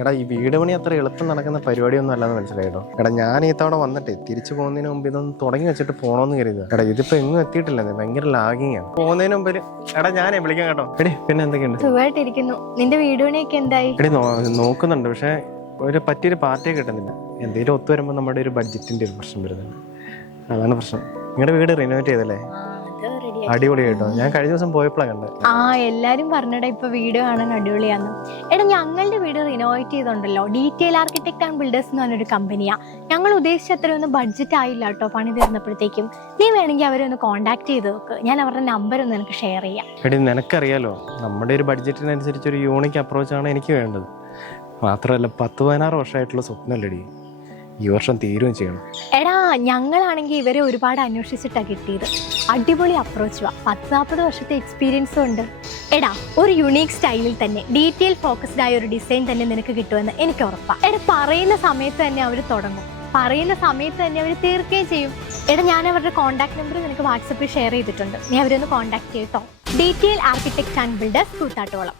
എടാ ഈ വീട് പണി അത്ര എളുപ്പം നടക്കുന്ന പരിപാടിയൊന്നും അല്ലെന്ന് മനസ്സിലായിട്ടോ. എടാ ഞാൻ ഈ തവണ വന്നിട്ട് തിരിച്ചു പോകുന്നതിന് മുമ്പ് ഇതൊന്ന് തുടങ്ങി വെച്ചിട്ട് പോകണമെന്ന് കരുതുക. എടാ ഇതിപ്പോ എങ്ങും എത്തിയിട്ടില്ലെന്നേ, ഭയങ്കര ലാഗിങ് ആണ്. പോകുന്നതിന് മുമ്പിൽ എടാ ഞാനേ വിളിക്കാം കേട്ടോ. എടി പിന്നെ എന്തൊക്കെയുണ്ട്? സുഖമായിട്ടിരിക്കുന്നു. നിന്റെ വീട് പണിയൊക്കെ എന്തായി? എടി നോക്കുന്നുണ്ട്, പക്ഷെ പറ്റിയൊരു പാർട്ടിയെ കിട്ടുന്നില്ല. എന്തെങ്കിലും ഒത്തു വരുമ്പോൾ നമ്മുടെ ഒരു ബഡ്ജറ്റിന്റെ ഒരു പ്രശ്നം വരുന്നുണ്ട്. അതാണ് പ്രശ്നം. നിങ്ങളുടെ വീട് റിനോവേറ്റ് ചെയ്തല്ലേ? അടിപൊളിയായിട്ടോ. ഞാൻ കഴിഞ്ഞ ദിവസം പോയപ്പോഴാണ് കണ്ടത്. എല്ലാരും പറഞ്ഞടാ ഇപ്പൊ വീട് കാണാൻ അടിപൊളിയാന്ന്. എടാ ഞങ്ങളുടെ വീട് റിനോവേറ്റ് ചെയ്തോണ്ടല്ലോ ഡീറ്റെയിൽ ആർക്കിടെക്ട് ആൻഡ് ബിൽഡേഴ്സ് എന്ന് പറഞ്ഞൊരു കമ്പനിയാ. ഞങ്ങൾ ഉദ്ദേശിച്ച അത്രയൊന്നും ബഡ്ജറ്റ് ആയില്ല കേട്ടോ പണി തീർന്നപ്പോഴത്തേക്കും. നീ വേണമെങ്കിൽ അവരെ ഒന്ന് കോൺടാക്ട് ചെയ്ത് നോക്ക്. ഞാൻ അവരുടെ നമ്പർ ഒന്ന് എനിക്ക് ഷെയർ ചെയ്യാം. എടി നിനക്കറിയാലോ, നമ്മുടെ ഒരു ബഡ്ജറ്റിനനുസരിച്ച് ഒരു യൂണിക് അപ്രോച്ചാണ് എനിക്ക് വേണ്ടത്. മാത്രമല്ല 10-16 വർഷമായിട്ടുള്ള സ്വപ്നമല്ലടി, ഈ വർഷം തീരുകയും ചെയ്യണം. എടാ ഞങ്ങളാണെങ്കിൽ ഇവരെ ഒരുപാട് അന്വേഷിച്ചിട്ടാണ് കിട്ടിയത്. അടിപൊളി അപ്രോച്ചുവാ, 10-40 വർഷത്തെ എക്സ്പീരിയൻസും ഉണ്ട്. എടാ ഒരു യുണീക്ക് സ്റ്റൈലിൽ തന്നെ ഡീറ്റെയിൽ ഫോക്കസ്ഡ് ആയ ഒരു ഡിസൈൻ തന്നെ നിനക്ക് കിട്ടുമെന്ന് എനിക്ക് ഉറപ്പാണ്. എടാ പറയുന്ന സമയത്ത് തന്നെ അവർ തുടങ്ങും, പറയുന്ന സമയത്ത് തന്നെ അവർ തീർക്കുകയും ചെയ്യും. എടാ ഞാൻ അവരുടെ കോൺടാക്ട് നമ്പർ നിനക്ക് വാട്സപ്പിൽ ഷെയർ ചെയ്തിട്ടുണ്ട്. നീ അവരൊന്ന് കോൺടാക്ട് ചെയ്യട്ടോ. Detail architect and builders കൂത്താട്ടോളം.